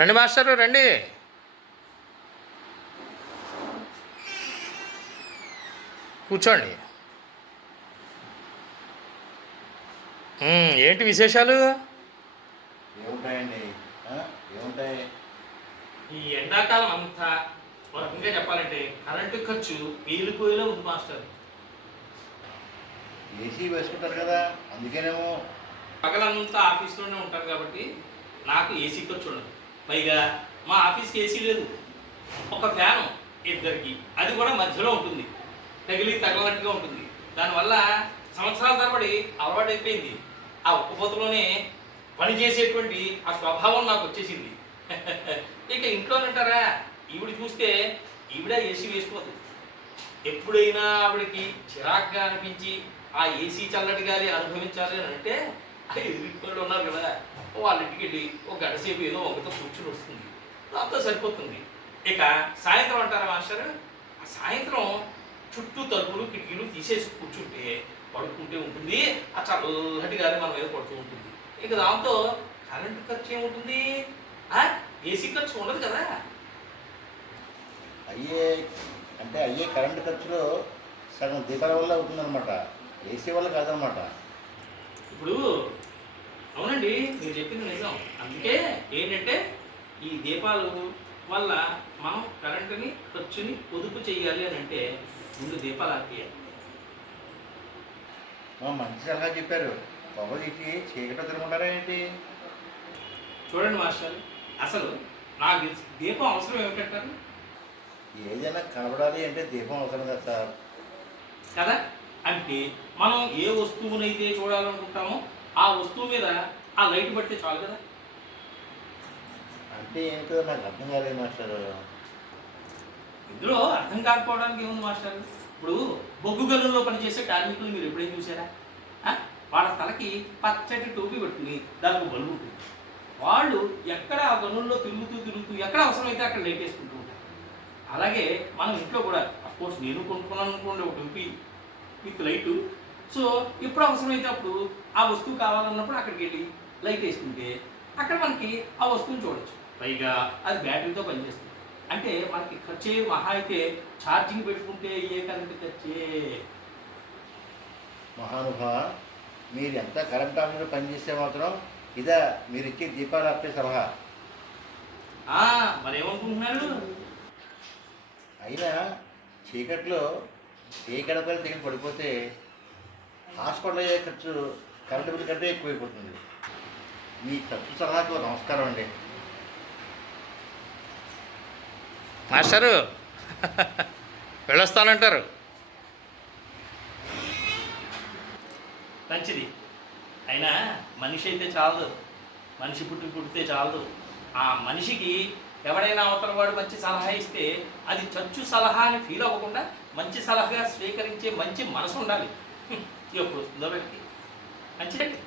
రండి మాస్టరు రండి. కూర్చోండి. ఏంటి విశేషాలు? ఏముంటాయండి? ఏముంటాయి? ఈ ఎండాకాలం అంతా ఒక రకంగా చెప్పాలంటే కరెంటు ఖర్చు పేలిపోయేలా ఉంది మాస్టర్. ఏసీ వేసుకుంటారు కదా అందుకేనేమో. పగలంతా ఆఫీస్లోనే ఉంటాను కాబట్టి నాకు ఏసీ ఖర్చు ఉండదు. పైగా మా ఆఫీస్కి ఏసీ లేదు. ఒక ఫ్యాను ఇద్దరికి. అది కూడా మధ్యలో ఉంటుంది. తగిలి తగలనట్టుగా ఉంటుంది. దానివల్ల సంవత్సరాల తరబడి అలవాటు అయిపోయింది ఆ ఉక్కుపోతలోనే పనిచేసేటువంటి ఆ స్వభావం నాకు వచ్చేసింది. ఇక ఇంట్లో అంటారా ఈవిడ చూస్తే ఈవిడ ఏసీ వేసిపోతుంది ఎప్పుడైనా ఆవిడకి చిరాగ్గా అనిపించి ఆ ఏసీ చల్లటి గాలి అనుభవించాలి అని అంటే ఆ ఉన్నారు కదా. వాళ్ళ ఇంటికి వెళ్ళి ఒక గంట సేపు ఏదో ఒకతో కూర్చుని వస్తుంది. దాంతో సరిపోతుంది. ఇక సాయంత్రం అంటారా మాస్టర్? ఆ సాయంత్రం చుట్టూ తలుపులు కిటికీలు తీసేసి కూర్చుంటే పడుకుంటే ఉంటుంది. ఆ చల్లటి గాలి మన మీద పడుతూ ఉంటుంది. ఇక దాంతో కరెంటు ఖర్చు ఏముంటుంది? ఏసీ ఖర్చు ఉండదు కదా. అయ్యే అంటే అయ్యే కరెంటు ఖర్చులో సగం దీపాల వల్ల అవుతుందన్నమాట. ఏసీ వల్ల కాదనమాట ఇప్పుడు అవునండి మీరు చెప్పింది నిజం. అందుకే ఏంటంటే ఈ దీపాలు వల్ల మనం కరెంటుని ఖర్చుని పొదుపు చేయాలి అని అంటే ముందు దీపాలు ఆపేయాలి మంచి సలహా చెప్పారు. పొగ తీసి చీకటి తిరగమంటారా ఏంటి? చూడండి మాస్టర్ అసలు నాకు దీపం అవసరం ఏమిటంటారు ఏదైనా కనబడాలి అంటే దీపం అవసరం కదా సార్. కదా? అంటే మనం ఏ వస్తువునైతే చూడాలనుకుంటామో ఆ వస్తువు మీద ఆ లైట్ పడితే చాలు కదా. అంటే ఏంటో నాకు అర్థం కాలేదు మాస్టర్. ఇందులో అర్థం కాకపోవడానికి ఏముంది మాస్టర్? ఇప్పుడు బొగ్గు గనుల్లో పనిచేసే కార్మికులు మీరు ఎప్పుడైనా చూసారా? వాళ్ళ తలకి పచ్చటి టోపీ పెట్టుకుని దానికి బల్బు ఉంటుంది. వాళ్ళు ఎక్కడ ఆ గనుల్లో తిరుగుతూ తిరుగుతూ ఎక్కడ అవసరమైతే అక్కడ లైట్ వేసుకుంటూ ఉంటారు. అలాగే మనం ఇంట్లో కూడా కోర్స్ నేను కొనుక్కున్నాను అనుకోండి ఒక టోపీ. With light. సో ఎప్పుడు అవసరమైతే అప్పుడు ఆ వస్తువు కావాలన్నప్పుడు అక్కడికి వెళ్ళి లైట్ వేసుకుంటే అక్కడ మనకి ఆ వస్తువుని చూడొచ్చు. పైగా అది బ్యాటరీతో పనిచేస్తుంది. అంటే మనకి ఖర్చే మహా అయితే ఛార్జింగ్ పెట్టుకుంటే ఏ కరెంట్ ఖర్చే? మహానుభావ మీరు ఎంత కరెంట్ ఆఫీసులో పనిచేస్తే మాత్రం ఇదా మీరు ఇచ్చే దీపాలు ఆపే సలహా. మరేమనుకుంటున్నారు? అయినా చీకట్లో ఏ గడపలు దిగి పడిపోతే హాస్పిటల్ అయ్యే ఖర్చు కరెంటు బిల్ కంటే ఎక్కువైపోతుంది. మీ ఖర్చు సలహాకు నమస్కారం అండి. మాస్టరు వెళ్ళొస్తానంటారు. మంచిది. అయినా మనిషి అయితే చాలదు. మనిషి పుట్టి పుట్టితే చాలదు. ఆ మనిషికి ఎవడైనా అవతల వాడు మంచి సలహా ఇస్తే అది చచ్చు సలహా అని ఫీల్ అవ్వకుండా మంచి సలహాగా స్వీకరించే మంచి మనసు ఉండాలి. ఎప్పుడు? వస్తుందో వీళ్ళకి మంచిదండి.